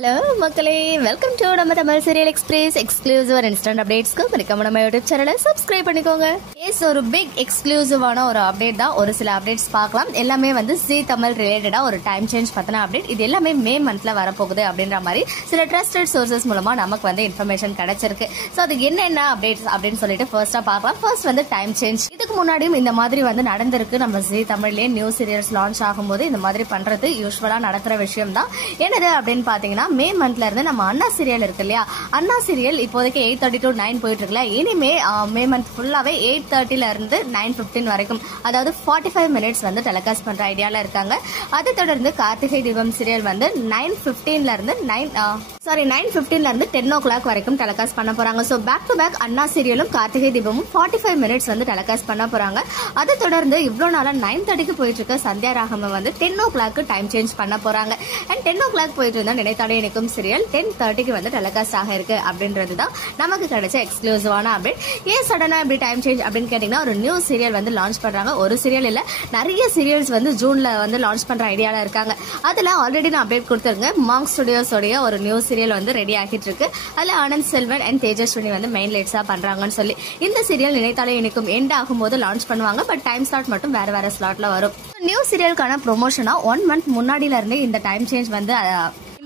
Hello மக்களே, welcome to நம்ம Tamil serial express exclusive instant அப்டேட்ஸ்க்கு மறக்காம நம்ம யூடியூப் சேனலை சப்ஸ்கிரைப் பண்ணிக்கோங்க. எஸ், ஒரு பிக் எக்ஸ்க்ளூசிவான ஒரு அப்டேட் தான். ஒரு சில அப்டேட்ஸ் பார்க்கலாம். எல்லாமே வந்து ஜீ தமிழ் ரிலேட்டடா ஒரு டைம் சேஞ்ச் பத்தின அப்டேட். இது எல்லாமே மே மந்த்ல வரப்போகுது அப்படின்ற மாதிரி சில ட்ரஸ்டட் சோர்சஸ் மூலமா நமக்கு வந்து இன்ஃபர்மேஷன் கிடைச்சிருக்கு. ஸோ அதுக்கு என்னென்ன அப்டேட்ஸ் அப்படின்னு சொல்லிட்டு ஃபர்ஸ்டா பார்க்கலாம். ஃபர்ஸ்ட் வந்து டைம் சேஞ்ச். இதுக்கு முன்னாடியும் இந்த மாதிரி வந்து நடந்திருக்கு. நம்ம ஜீ தமிழ்லேயே நியூ சீரியல்ஸ் லான்ச் ஆகும்போது இந்த மாதிரி பண்றது யூஸ்வலா நடக்கிற விஷயம் தான். என்னது அப்படின்னு பாத்தீங்கன்னா, மே மந்த்ல இருந்து நம்ம அண்ணா சீரியல் இருக்கு இல்லையா, அண்ணா சீரியல் இப்போதைக்கு 8:30 to 9 போயிட்டு இருக்குல்ல. இனிமே மே மந்த் ஃபுல்லாவே 8:30ல இருந்து 9:15 வரைக்கும், அதாவது 45 மினிட்ஸ் வந்து டெலிகாஸ்ட் பண்ற ஐடியால இருக்காங்க. அதை தொடர்ந்து கார்த்திகை தீபம் சீரியல் வந்து 9:15ல இருந்து 9:15ல இருந்து 10 o'clock வரைக்கும் டெலிகாஸ்ட் பண்ண போறாங்க. So back to back Anna சீரியலும் கார்த்திகை தீபமும் 45 மினிட்ஸ் வந்து டெலிகாஸ்ட் பண்ண போறாங்க. அதை தொடர்ந்து இவ்வளவு நாளா 9:30க்கு போயிட்டு இருக்க சந்தியா ராகம வந்து 10 o'clock டைம் சேஞ்ச் பண்ண போறாங்க. அண்ட் 10 o'clock போயிட்டு இருந்தா நினைத்தாலே எனக்கும் சீரியல் 10:30க்கு வந்து டெலிகாஸ்ட் ஆக இருக்கு அப்படின்றது தான் நமக்கு கிடைச்ச எக்ஸ்க்ளூசிவான அப்டேட். ஏன் சடனா இப்படி டைம் சேஞ்ச் அப்படின்னு கேட்டீங்கன்னா, ஒரு நியூ சீரியல் வந்து லான்ச் பண்றாங்க. ஒரு சீரியல் இல்ல, நிறைய சீரியல்ஸ் வந்து ஜூன்ல வந்து லான்ச் பண்ற ஐடியால இருக்காங்க. அதுல ஆல்ரெடி நான் அப்டேட் கொடுத்துருங்க. மாங் ஸ்டுடியோஸ் உடைய ஒரு நியூ சீரியல் வந்து ரெடி ஆகிட்டு இருக்கு. அதுல ஆனந்த் செல்வன் அண்ட் தேஜஸ்வினி வந்து மெயின் லைட்ஸா பண்றாங்கன்னு சொல்லி இந்த சீரியல் நினைத்தாலே எனக்கும் எண்ட் ஆகும்போது லான்ச் பண்ணுவாங்க. பட் டைம் ஸ்லாட் மட்டும் வேற வேற ஸ்லாட்ல வரும். நியூ சீரியலுக்கான ப்ரொமோஷனா 1 month முன்னாடில இருந்து இந்த டைம் சேஞ்ச் வந்து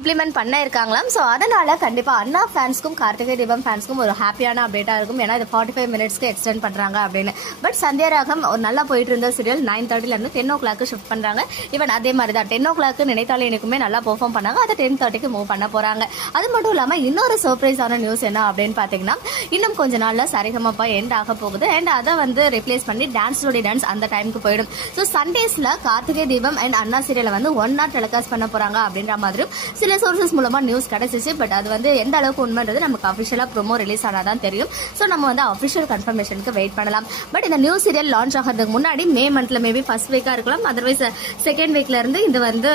இம்ப்ளிமெண்ட் பண்ண இருக்காங்களாம். ஸோ அதனால கண்டிப்பா அண்ணா ஃபேன்ஸ்க்கும் கார்த்திகை தீபம் ஃபேன்ஸ்க்கும் ஒரு ஹாப்பியான அப்டேட்டா இருக்கும். ஏன்னா இது 45 மினிட்ஸ்க்கு எக்ஸ்டெண்ட் பண்றாங்க அப்படின்னு. பட் சந்தியா ராகம் ஒரு நல்லா போயிட்டு இருந்த சீரியல் 9:30ல இருந்து 10 o'clock ஷிஃப்ட் பண்றாங்க. ஈவன் அதே மாதிரி தான் 10 o'clock நினைத்தாலே எனக்குமே நல்லா பெர்ஃபார்ம் பண்ணாங்க. அதை 10:30க்கு மூவ் பண்ண போறாங்க. அது மட்டும் இல்லாம இன்னொரு சர்ப்ரைஸான நியூஸ் என்ன அப்படின்னு பாத்தீங்கன்னா, இன்னும் கொஞ்ச நாள்ல சரிகமப்பா எண்ட் ஆக போகுது. அண்ட் அதை வந்து ரிப்ளேஸ் பண்ணி டான்ஸ் ஜோடி டான்ஸ் அந்த டைமுக்கு போயிடும். ஸோ சண்டேஸ்ல கார்த்திகை தீபம் அண்ட் அண்ணா சீரியலை வந்து 1 hour டெலிகாஸ்ட் பண்ண போறாங்க அப்படின்ற மாதிரியும் சில சோர்சஸ் மூலமா நியூஸ் கிடைச்சிச்சு. பட் அது வந்து எந்த அளவுக்கு உண்மைன்றது நமக்கு அபிஷியலா ப்ரோமோ ரிலீஸ் ஆனாதான் தெரியும். சோ நம்ம வந்து அபிஷியல் கன்ஃபர்மேஷனுக்கு வெயிட் பண்ணலாம். பட் இந்த நியூ சீரியல் லான்ச் ஆகிறதுக்கு முன்னாடி மே மந்த்ல மேபி ஃபர்ஸ்ட் வீக்கா இருக்கலாம், அதர்வைஸ் செகண்ட் வீக்ல இருந்து இது வந்து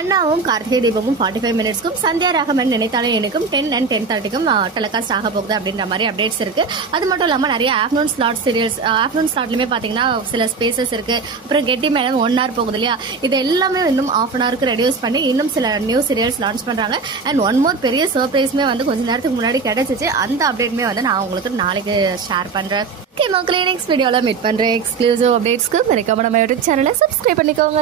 அண்ணாவும் கார்த்திகை தீபமும் 45 மினிட்ஸ்க்கும் சந்தியா ராகமன் நினைத்தாலே எனக்கும் 10 and 10:30க்கும் டெலிகாஸ்ட் ஆக போகுது அப்படின்ற மாதிரி அப்டேட்ஸ் இருக்கு. அது மட்டும் இல்லாம நிறைய ஆஃப்டர்நூன் ஸ்லாட் சீரியல்ஸ், ஆஃப்டர்நூன் ஸ்லாட்லயுமே பாத்தீங்கன்னா சில ஸ்பேசஸ் இருக்கு. அப்புறம் கெட்டி மேடம் 1 hour போகுது இல்லையா, இது எல்லாமே இன்னும் half an hourக்கு ரெடியூஸ் பண்ணி இன்னும் சில நியூ சீரியல்ஸ் லான்ச் பண்றாங்க. அண்ட் ஒன் மோர் பெரிய சர்ப்ரைஸ்மே வந்து கொஞ்ச நேரத்துக்கு முன்னாடி கிடைச்சிச்சு. அந்த அப்டேட்மே வந்து நான் உங்களுக்கு நாளைக்கு ஷேர் பண்றேன். ஓகே மக்களே, நெக்ஸ்ட் வீடியோல மீட் பண்றேன். எக்ஸ்க்ளூசிவ் அப்டேட்ஸ்க்கு மறக்காம நம்ம யூடியூப் சேனலை சப்ஸ்கிரைப் பண்ணிக்கோங்க.